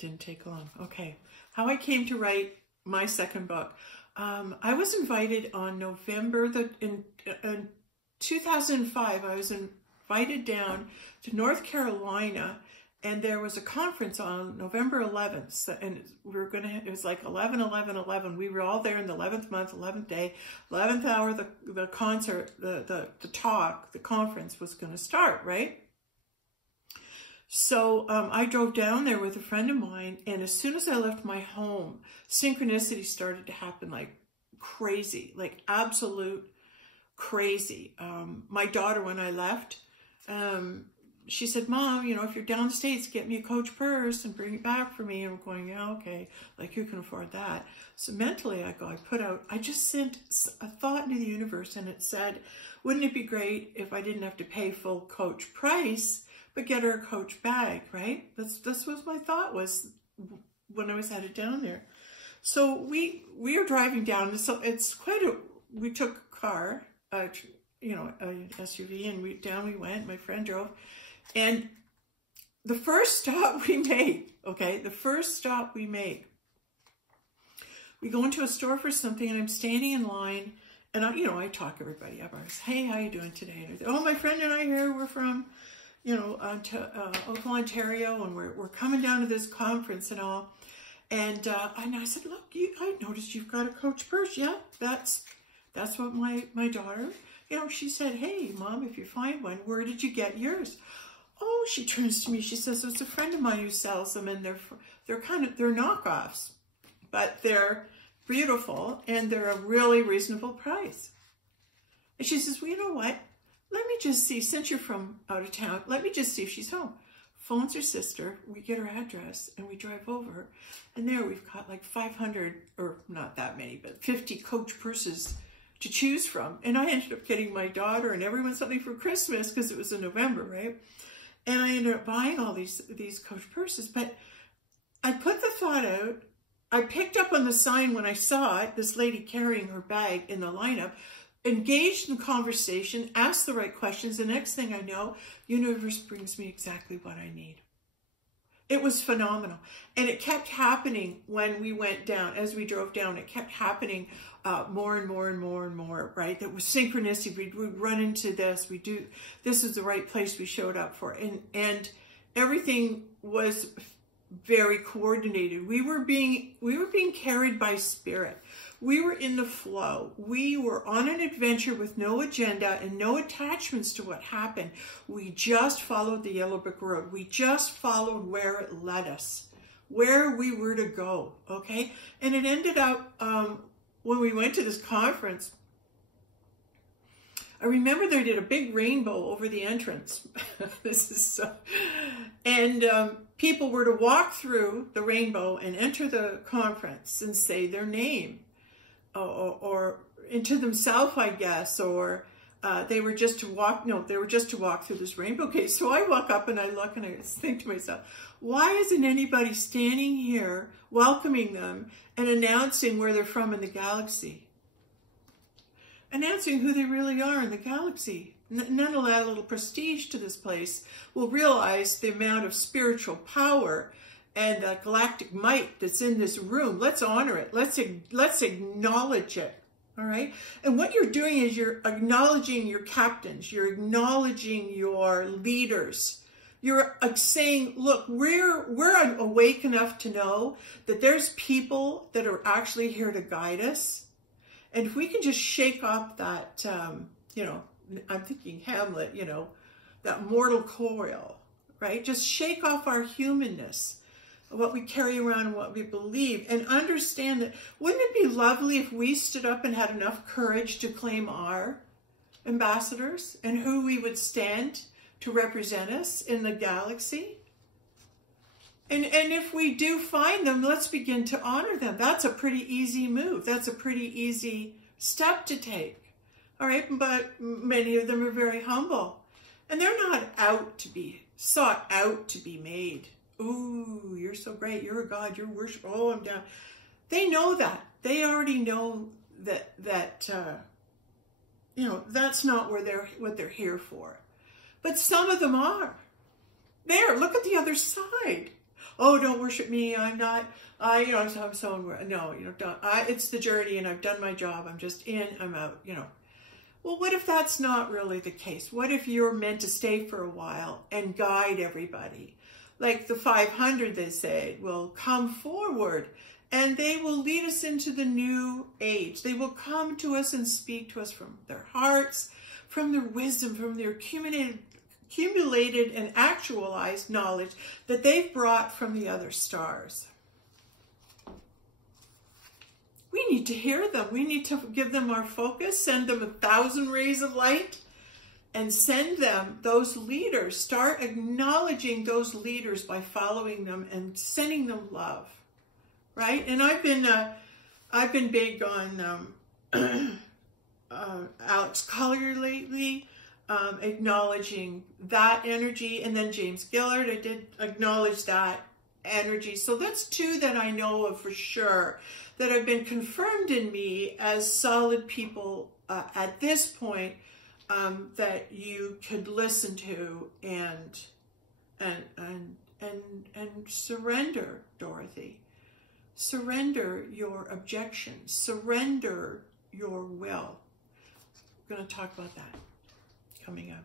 Didn't take long. Okay. How I came to write my second book. I was invited on in 2005, I was invited down to North Carolina, and there was a conference on November 11th, and it was like 11/11/11. We were all there in the 11th month, 11th day, 11th hour, the concert, the conference was going to start, right? So I drove down there with a friend of mine, and as soon as I left my home, synchronicity started to happen like crazy, like absolute crazy. My daughter, when I left, she said, "Mom, you know, if you're down the States, get me a Coach purse and bring it back for me." And I'm going, "Yeah, okay, like you can afford that." So mentally I just sent a thought into the universe, and it said, wouldn't it be great if I didn't have to pay full Coach price, but get her a Coach bag, right? That's what my thought was when I was headed down there. So we are driving down, so it's we took a car, you know, an SUV, and we went, my friend drove. And the first stop we made, we go into a store for something, and I'm standing in line, and I talk everybody up. I was, "Hey, how you doing today?" And "Oh, my friend and I here, we're from, you know, Oakville, Ontario, and we're coming down to this conference and all." And I said, "Look, I noticed you've got a Coach purse." "Yeah, that's what my daughter, you know," she said, "Hey, Mom, if you find one, where did you get yours?" "Oh," she turns to me, she says, "It's a friend of mine who sells them, and they're knockoffs, but they're beautiful, and they're a really reasonable price." And she says, "Well, you know what? Let me just see, since you're from out of town, let me just see if she's home." Phones her sister, we get her address, and we drive over, and there we've got like 500, or not that many, but 50 Coach purses to choose from. And I ended up getting my daughter and everyone something for Christmas, because it was in November, right? And I ended up buying all these Coach purses. But I put the thought out, I picked up on the sign when I saw it, this lady carrying her bag in the lineup, engaged in conversation, asked the right questions. The next thing I know, universe brings me exactly what I need. It was phenomenal. And it kept happening when we went down, as we drove down, it kept happening more and more and more and more, right? That was synchronicity. We'd run into this, this is the right place we showed up for. And everything was very coordinated. We were being carried by spirit. We were in the flow. We were on an adventure with no agenda and no attachments to what happened. We just followed the yellow brick road. We just followed where it led us, where we were to go, okay? And it ended up, when we went to this conference, I remember they did a big rainbow over the entrance. This is so... And people were to walk through the rainbow and enter the conference and say their name, or into themselves, I guess, or they were just to walk through this rainbow case. So I walk up and I look and I think to myself, why isn't anybody standing here welcoming them and announcing where they're from in the galaxy? Announcing who they really are in the galaxy. None will add a little prestige to this place. We'll realize the amount of spiritual power and galactic might that's in this room. Let's honor it. Let's acknowledge it. All right. And what you're doing is you're acknowledging your captains. You're acknowledging your leaders. You're saying, look, we're awake enough to know that there's people that are actually here to guide us. And if we can just shake off that, you know, I'm thinking Hamlet, you know, that mortal coil, right? Just shake off our humanness, what we carry around and what we believe, and understand that, wouldn't it be lovely if we stood up and had enough courage to claim our ambassadors and who we would stand to represent us in the galaxy? And if we do find them, let's begin to honor them. That's a pretty easy move. That's a pretty easy step to take. All right, but many of them are very humble. And they're not sought out to be made. Ooh, you're so great. You're a God. You're worship. Oh, I'm down. They know that. They already know that you know, that's not what they're here for. But some of them are. There, look at the other side. oh, don't worship me. I'm not, I'm so, no, don't, it's the journey and I've done my job. I'm just in, I'm out, Well, what if that's not really the case? What if you're meant to stay for a while and guide everybody? Like the 500, they say, will come forward and they will lead us into the new age. They will come to us and speak to us from their hearts, from their wisdom, from their accumulated and actualized knowledge that they've brought from the other stars. We need to hear them. We need to give them our focus, send them 1,000 rays of light, and send them those leaders. Start acknowledging those leaders by following them and sending them love, right? And I've been big on Alex Collier lately, acknowledging that energy, and then James Gillard. I did acknowledge that energy. So that's two that I know of for sure that have been confirmed in me as solid people at this point that you could listen to and surrender, Dorothy. Surrender your objections. Surrender your will. We're going to talk about that coming up.